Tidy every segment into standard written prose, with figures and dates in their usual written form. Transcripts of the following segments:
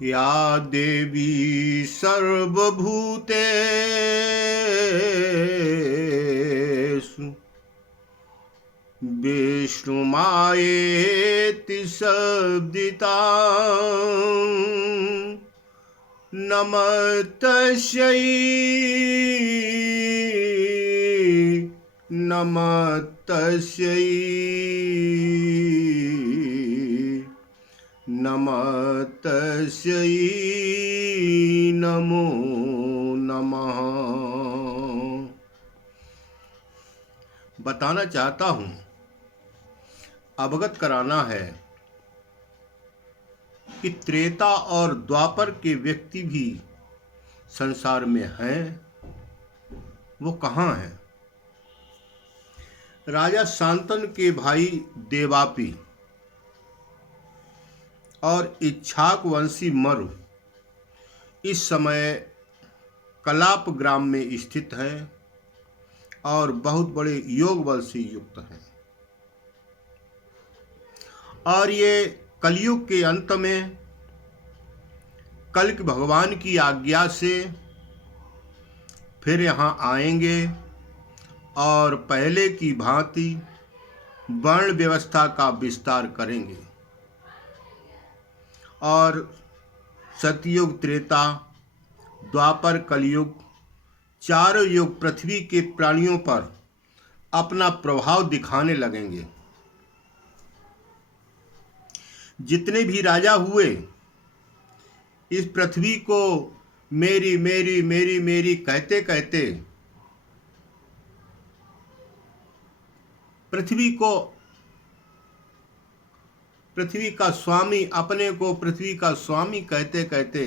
या देवी सर्वभूतेषु विष्णुमायेति शब्दिता नमस्तस्यै नमस्तस्यै नमस्तस्यै नमो नमः। बताना चाहता हूँ, अवगत कराना है कि त्रेता और द्वापर के व्यक्ति भी संसार में हैं। वो कहाँ हैं? राजा शांतनु के भाई देवापी और इक्ष्वाक वंशी मरु इस समय कलाप ग्राम में स्थित हैं और बहुत बड़े योग बल से युक्त हैं। और ये कलयुग के अंत में कल्कि भगवान की आज्ञा से फिर यहाँ आएंगे और पहले की भांति वर्ण व्यवस्था का विस्तार करेंगे। और सतयुग, त्रेता, द्वापर, कलयुग, चारों युग पृथ्वी के प्राणियों पर अपना प्रभाव दिखाने लगेंगे। जितने भी राजा हुए इस पृथ्वी को मेरी मेरी मेरी मेरी कहते कहते पृथ्वी का स्वामी, अपने को पृथ्वी का स्वामी कहते कहते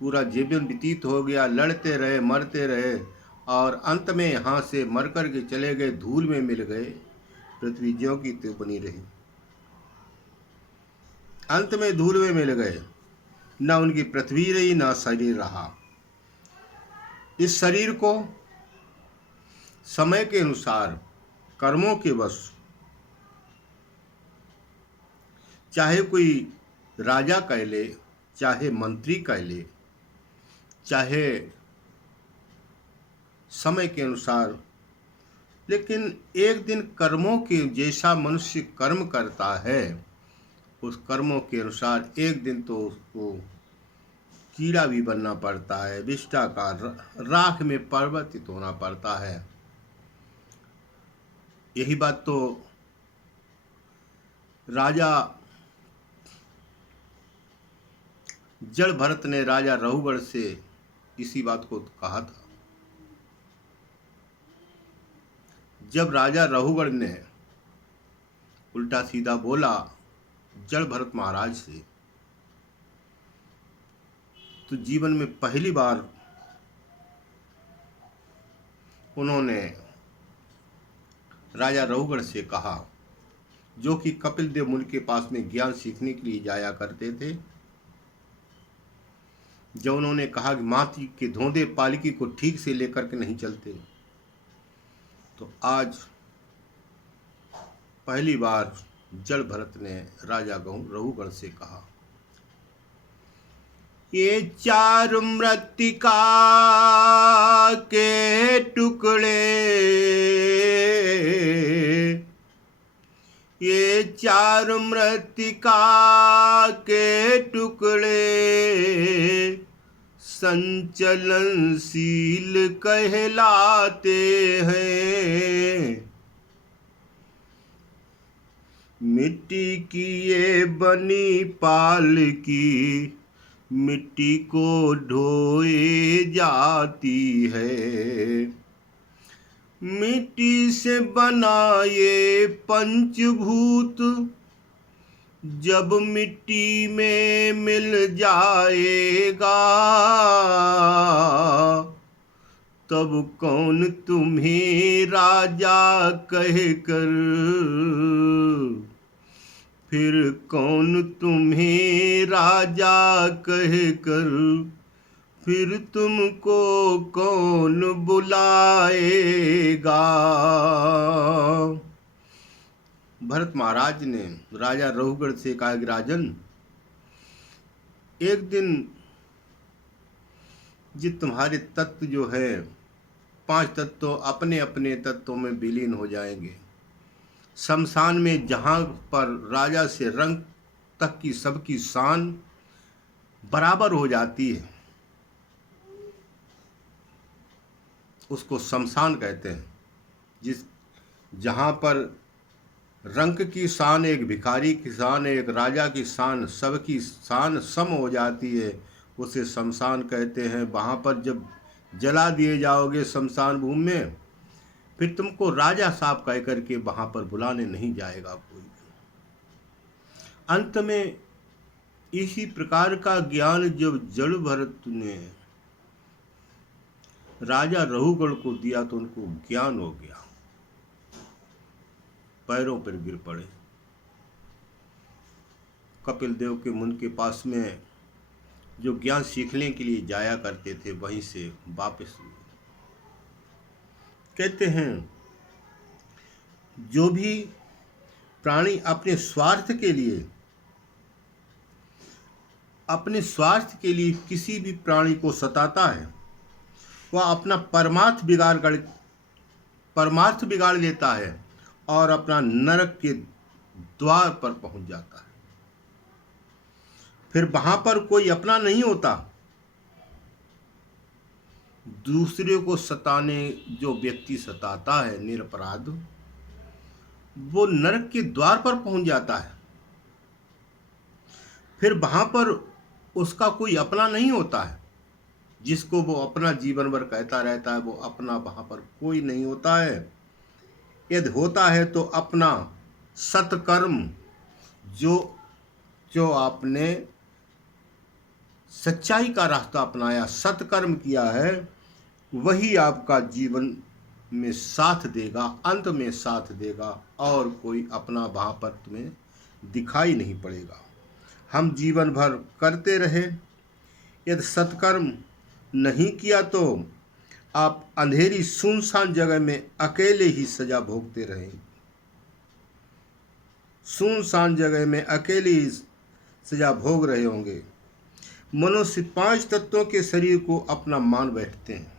पूरा जीवन व्यतीत हो गया। लड़ते रहे, मरते रहे और अंत में यहाँ से मर कर के चले गए, धूल में मिल गए। पृथ्वी ज्यों की त्यों बनी रही, अंत में धूल में मिल गए। न उनकी पृथ्वी रही, न शरीर रहा। इस शरीर को समय के अनुसार कर्मों के वश, चाहे कोई राजा कह ले, चाहे मंत्री कह ले, चाहे समय के अनुसार, लेकिन एक दिन कर्मों के जैसा मनुष्य कर्म करता है, उस कर्मों के अनुसार एक दिन तो उसको कीड़ा भी बनना पड़ता है, विष्ठा का राख में परिवर्तित होना पड़ता है। यही बात तो राजा जड़ भरत ने राजा रहुगढ़ से इसी बात को कहा था। जब राजा रहुगढ़ ने उल्टा सीधा बोला जड़ भरत महाराज से, तो जीवन में पहली बार उन्होंने राजा रहुगढ़ से कहा, जो कि कपिल देव मुनि के पास में ज्ञान सीखने के लिए जाया करते थे। जब उन्होंने कहा कि माटी के धोंदे पालकी को ठीक से लेकर के नहीं चलते, तो आज पहली बार जड़ भरत ने राजा रहुगढ़ से कहा, ये चार मृत्तिका के टुकड़े, ये चार मृत्तिका के टुकड़े संचलनशील कहलाते हैं। मिट्टी की ये बनी पालकी मिट्टी को ढोए जाती है। मिट्टी से बना ये पंचभूत जब मिट्टी में मिल जाएगा, तब कौन तुम्हें राजा कहकर, फिर कौन तुम्हें राजा कहकर, फिर तुमको कौन बुलाएगा। भरत महाराज ने राजा रहुगढ़ से कहा कि राजन, एक दिन ये तुम्हारे तत्व जो है, 5 तत्व अपने अपने तत्वों में विलीन हो जाएंगे। शमशान में जहाँ पर राजा से रंग तक की सबकी शान बराबर हो जाती है, उसको शमशान कहते हैं। जिस जहाँ पर रंक की शान, एक भिखारी की शान, एक राजा की शान, सबकी शान सम हो जाती है, उसे शमशान कहते हैं। वहाँ पर जब जला दिए जाओगे शमशान भूमि में, फिर तुमको राजा साहब कह करके वहाँ पर बुलाने नहीं जाएगा कोई। अंत में इसी प्रकार का ज्ञान जब जड़ भरत ने राजा रघुगण को दिया तो उनको ज्ञान हो गया, पैरों पर गिर पड़े। कपिल देव के मुनि के पास में जो ज्ञान सीखने के लिए जाया करते थे, वहीं से वापस हुए। कहते हैं जो भी प्राणी अपने स्वार्थ के लिए किसी भी प्राणी को सताता है, वह अपना परमार्थ बिगाड़ लेता है और अपना नरक के द्वार पर पहुंच जाता है। फिर वहां पर कोई अपना नहीं होता। दूसरे को सताने जो व्यक्ति सताता है निरपराध, वो नरक के द्वार पर पहुंच जाता है। फिर वहां पर उसका कोई अपना नहीं होता है। जिसको वो अपना जीवन भर कहता रहता है, वो अपना वहां पर कोई नहीं होता है। यदि होता है तो अपना सत्कर्म, जो जो आपने सच्चाई का रास्ता अपनाया, सत्कर्म किया है, वही आपका जीवन में साथ देगा, अंत में साथ देगा, और कोई अपना वहाँ पर तुम्हें दिखाई नहीं पड़ेगा। हम जीवन भर करते रहे, यदि सत्कर्म नहीं किया तो आप अंधेरी सुनसान जगह में अकेले ही सजा भोगते रहेंगे। सुनसान जगह में अकेले ही सजा भोग रहे होंगे। मनुष्य 5 तत्वों के शरीर को अपना मान बैठते हैं।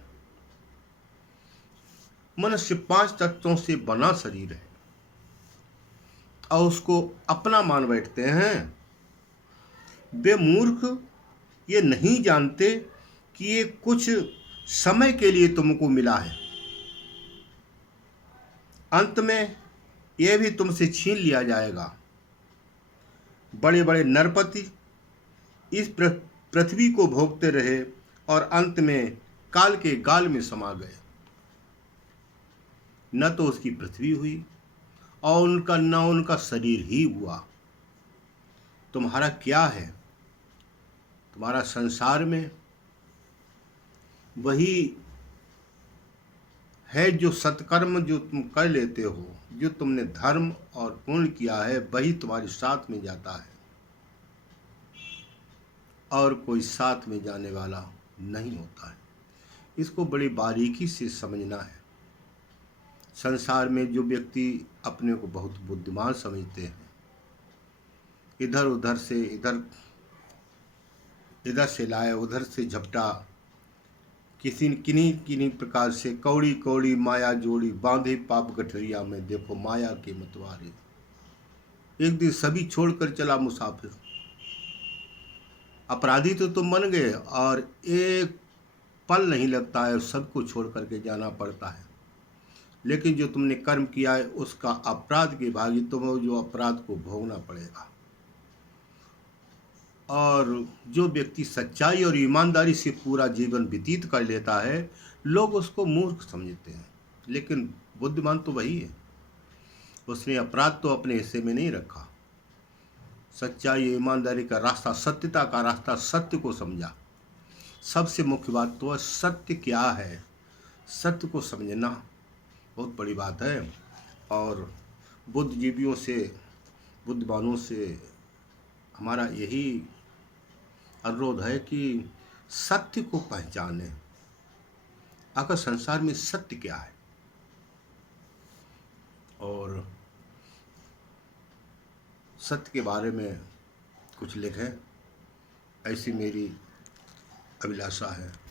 मनुष्य 5 तत्वों से बना शरीर है और उसको अपना मान बैठते हैं। वे मूर्ख ये नहीं जानते कि ये कुछ समय के लिए तुमको मिला है, अंत में यह भी तुमसे छीन लिया जाएगा। बड़े बड़े नरपति इस पृथ्वी को भोगते रहे और अंत में काल के गाल में समा गए। न तो उसकी पृथ्वी हुई और न उनका शरीर ही हुआ। तुम्हारा क्या है? तुम्हारा संसार में वही है जो सत्कर्म जो तुम कर लेते हो, जो तुमने धर्म और पुण्य किया है, वही तुम्हारे साथ में जाता है और कोई साथ में जाने वाला नहीं होता है। इसको बड़ी बारीकी से समझना है। संसार में जो व्यक्ति अपने को बहुत बुद्धिमान समझते हैं, इधर उधर से इधर से लाए उधर से झपटा, किन्हीं प्रकार से कौड़ी कौड़ी माया जोड़ी, बांधे पाप गठरिया में, देखो माया के मतवारे। एक दिन सभी छोड़कर चला मुसाफिर। अपराधी तो तुम बन गए और एक पल नहीं लगता है, सबको छोड़ करके जाना पड़ता है। लेकिन जो तुमने कर्म किया है उसका अपराध के भागी तुम्हें जो अपराध को भोगना पड़ेगा। और जो व्यक्ति सच्चाई और ईमानदारी से पूरा जीवन व्यतीत कर लेता है, लोग उसको मूर्ख समझते हैं, लेकिन बुद्धिमान तो वही है। उसने अपराध तो अपने हिस्से में नहीं रखा। सच्चाई ईमानदारी का रास्ता, सत्यता का रास्ता, सत्य को समझा। सबसे मुख्य बात तो है सत्य क्या है। सत्य को समझना बहुत बड़ी बात है। और बुद्धिजीवियों से, बुद्धिमानों से हमारा यही अनुरोध है कि सत्य को पहचाने। आखिर संसार में सत्य क्या है। और सत्य के बारे में कुछ लिखें ऐसी मेरी अभिलाषा है।